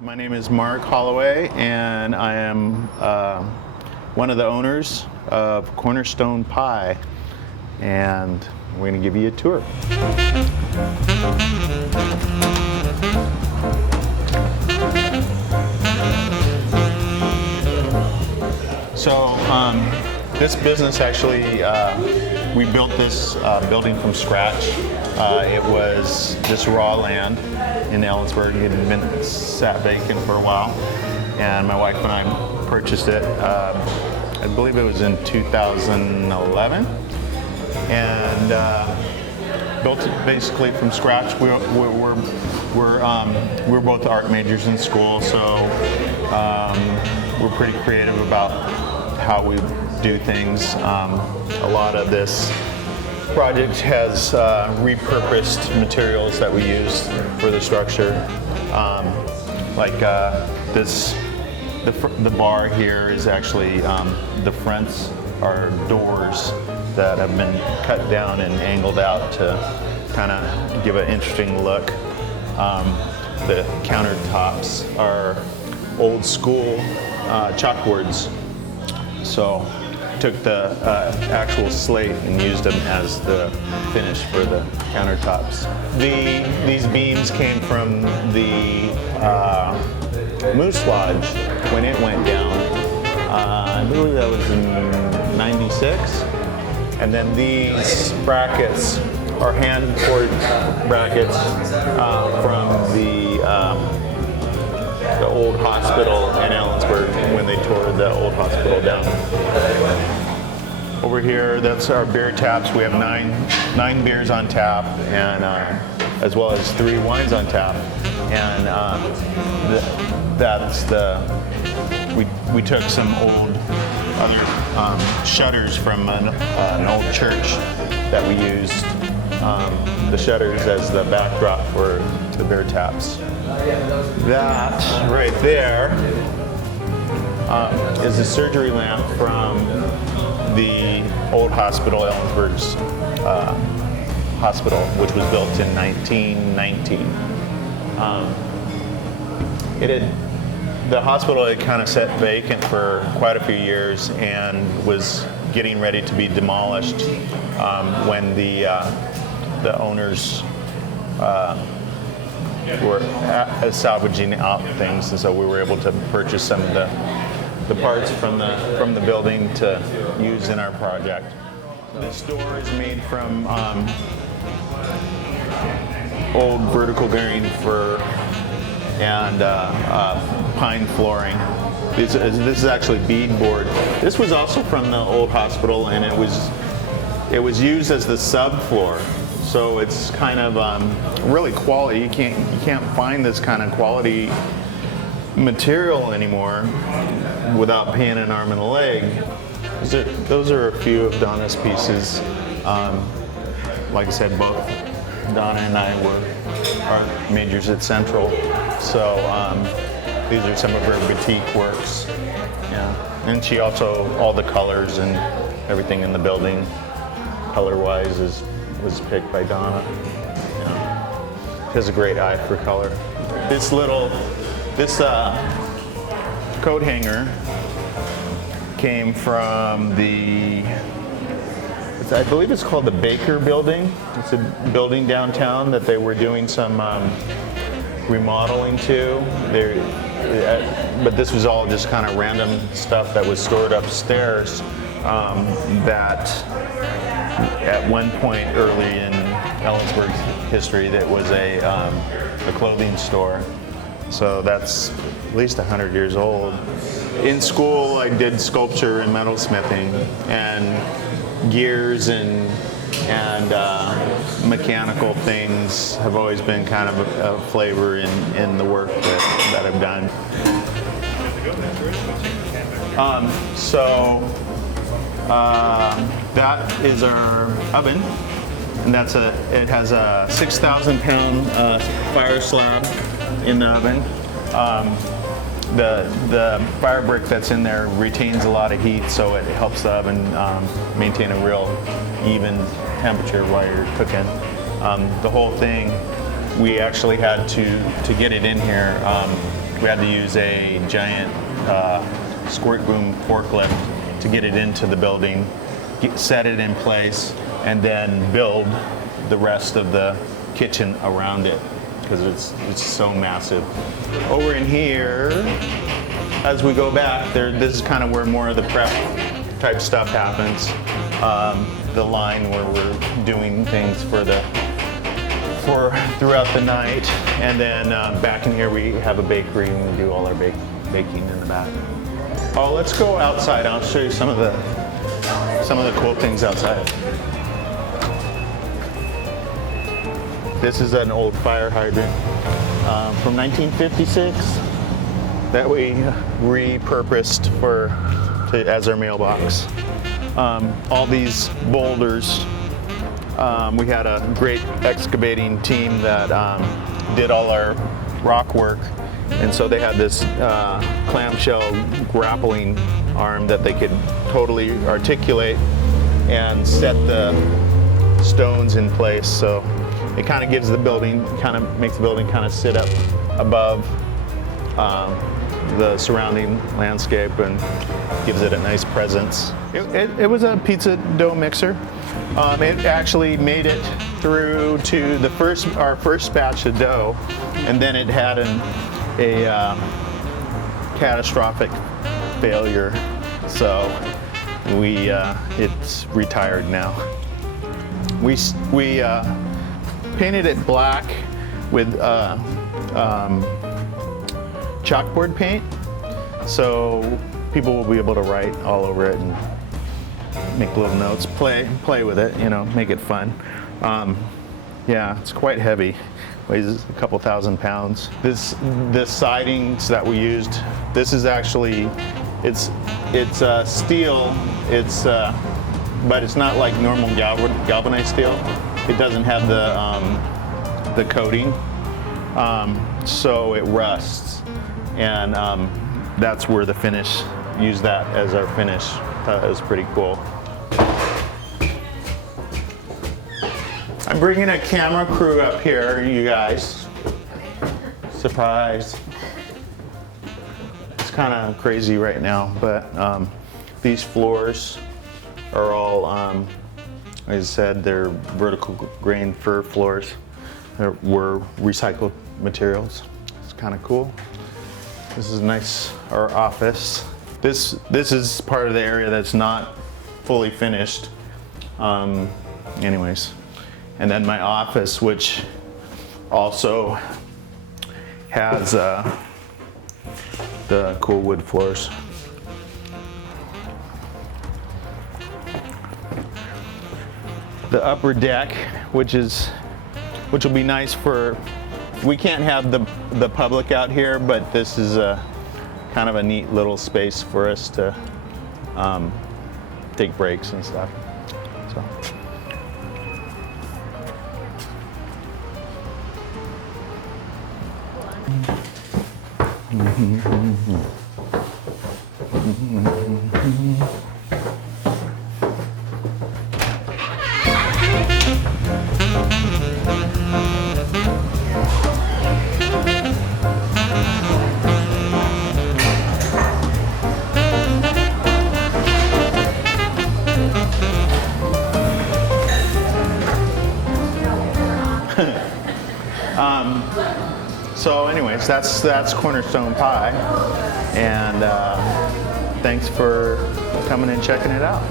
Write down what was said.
My name is Mark Holloway, and I am one of the owners of CornerStone Pie, and we're going to give you a tour. So this business actually, we built this building from scratch. It was just raw land in Ellensburg. It had been sat vacant for a while, and my wife and I purchased it. I believe it was in 2011, and built it basically from scratch. We're both art majors in school, so we're pretty creative about how we do things. A lot of this project has repurposed materials that we use for the structure. The bar here is actually, the fronts are doors that have been cut down and angled out to kind of give an interesting look. The countertops are old school chalkboards. So took the actual slate and used them as the finish for the countertops. These beams came from the Moose Lodge when it went down. I believe that was in '96. And then these brackets are hand-poured brackets from the old hospital in Ellensburg when they tore the old hospital down. Over here, that's our beer taps. We have nine beers on tap, and as well as 3 wines on tap. And we took some old other shutters from an old church that we used the shutters as the backdrop for the beer taps. That right there is a surgery lamp from the old hospital, Ellensburg's hospital, which was built in 1919. The hospital had kind of sat vacant for quite a few years and was getting ready to be demolished when the owners were salvaging out things, and so we were able to purchase some of the parts from the building to use in our project. This door is made from old vertical bearing fir and pine flooring. This is actually beadboard. This was also from the old hospital, and it was used as the subfloor. So it's kind of really quality. You can't find this kind of quality material anymore without paying an arm and a leg. Those are a few of Donna's pieces. Like I said, both Donna and I were art majors at Central, so these are some of her boutique works. Yeah, and she also, all the colors and everything in the building, color-wise, was picked by Donna. She has a great eye for color. This coat hanger came from I believe it's called the Baker Building. It's a building downtown that they were doing some remodeling to. But this was all just kind of random stuff that was stored upstairs that at one point early in Ellensburg's history that was a clothing store. So that's at least 100 years old. In school, I did sculpture and metalsmithing, and gears and mechanical things have always been kind of a flavor in the work that I've done. That is our oven, and it has a 6,000-pound fire slab in the oven. The fire brick that's in there retains a lot of heat, so it helps the oven maintain a real even temperature while you're cooking. The whole thing, we actually had to get it in here, we had to use a giant squirt boom forklift to get it into the building, set it in place, and then build the rest of the kitchen around it because it's so massive. Over in here, as we go back, this is kind of where more of the prep type stuff happens. The line where we're doing things throughout the night, and then back in here we have a bakery and we do all our baking in the back. Oh, let's go outside. I'll show you some of the cool things outside. This is an old fire hydrant from 1956 that we repurposed as our mailbox. All these boulders, we had a great excavating team that did all our rock work, and so they had this clamshell grappling arm that they could totally articulate and set the stones in place. So it kind of gives the building, makes the building kind of sit up above the surrounding landscape and gives it a nice presence. It was a pizza dough mixer. It actually made it through to our first batch of dough, and then it had a catastrophic failure, so it's retired now. We painted it black with chalkboard paint, so people will be able to write all over it and make little notes, play with it, make it fun. Yeah, it's quite heavy, weighs a couple thousand pounds. The sidings that we used, this is actually, it's steel, but it's not like normal galvanized steel. It doesn't have the coating, so it rusts, and that's where the finish, use that as our finish. That was pretty cool. I'm bringing a camera crew up here, you guys. Surprise. It's kind of crazy right now, but these floors are all, like I said, they're vertical grain fir floors. Were recycled materials. It's kind of cool. This is nice, our office. This is part of the area that's not fully finished. Anyways. And then my office, which also has the cool wood floors. The upper deck, which will be nice we can't have the public out here, but this is kind of a neat little space for us to take breaks and stuff. So. So anyways, that's CornerStone Pie, and thanks for coming and checking it out.